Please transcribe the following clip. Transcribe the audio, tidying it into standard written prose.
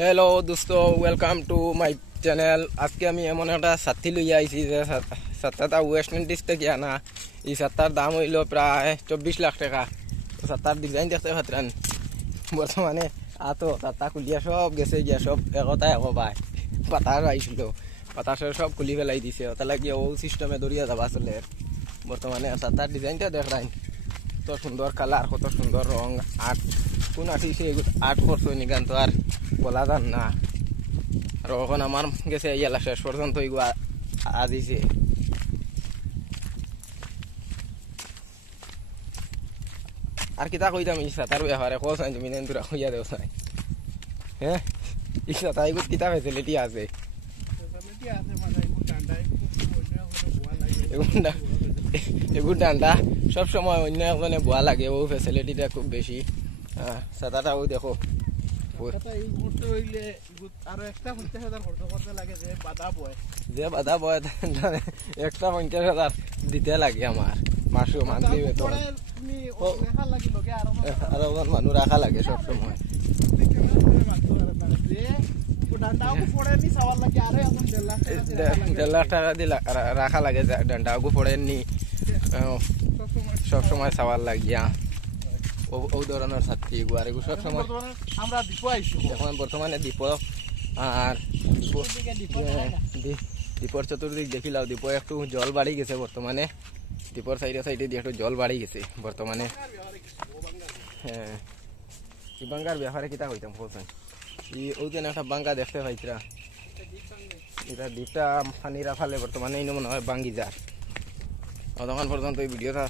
Hello দোস্ত, welcome to my channel. আজকে আমি এমন একটা ছাতি লইয়া আইছি যে ছাতাটা ওয়েস্ট ইন্ডিজ থেকে আনা। এই ছাতার দাম হইল প্রায় 24 লাখ টাকা। ছাতার ডিজাইন দেখতে পাত্রান। বর্তমানে ছাতা খুলিয়া সব গেছে গিয়া, সব একতায় একবাই পাতার আইছিল, পাতাসের সব খুলি ফেলাই দিছে। ওটা লাগিয়ে ও সিস্টেমে দৌড়িয়া যাবা চলে। বর্তমানে ছাতার ডিজাইনটা দেখলাম, কত সুন্দর কালার, কত সুন্দর রং। আর্ট কোন আর্টিস্ট আর্ট করছো নিগান তো আর বলা যান না। আর এখন আমার গেছে ইয়ালা শেষ পর্যন্ত এগুলো আজিছে। আর কিতা কইতাম ইচ্ছা তার ব্যাপারে কোচ নাই, তুমি তোরা কইয়া দেও নাই। হ্যাঁ, ইচ্ছা তাই কিতা ফেসিলিটি আছে? এগুলো ডান্ডা সবসময় অন্য একজনে ভুয়া লাগে, ও ফেসিলিটিটা খুব বেশি। ছাতাটাও দেখো যে বাধা বয় একটা 50,000 দিতে লাগে আমার মাসে, মান্থলি বেতন। আরো মানুষ রাখা লাগে সবসময়। 1.5 লাখ টাকা দিয়ে রাখা লাগে, ডান্ডাও পড়েননি সবসময় সাওয়ার লাগিয়া। ও ধরনের ছাত্রী আর এগুলো সবসময় আমরা এখন বর্তমানে দ্বীপ। আর দ্বীপর চতুর্দিক দেখিলাও, দ্বীপ একটু জল বাড়ি গেছে বর্তমানে। দ্বীপর সাইডে সাইডে দিয়ে একটু জল বাড়ি গেছে বর্তমানে। হ্যাঁ, এই বাঙ্গার ব্যাপারে কিতা কইতাম বলছেন, ওই যেন একটা বাঙ্গা দেখতে পাইছিরা, এটা দ্বীপটা পানি রাখালে বর্তমানে এই মনে হয় বাঙ্গি যার। তখন পর্যন্ত এই ভিডিওটা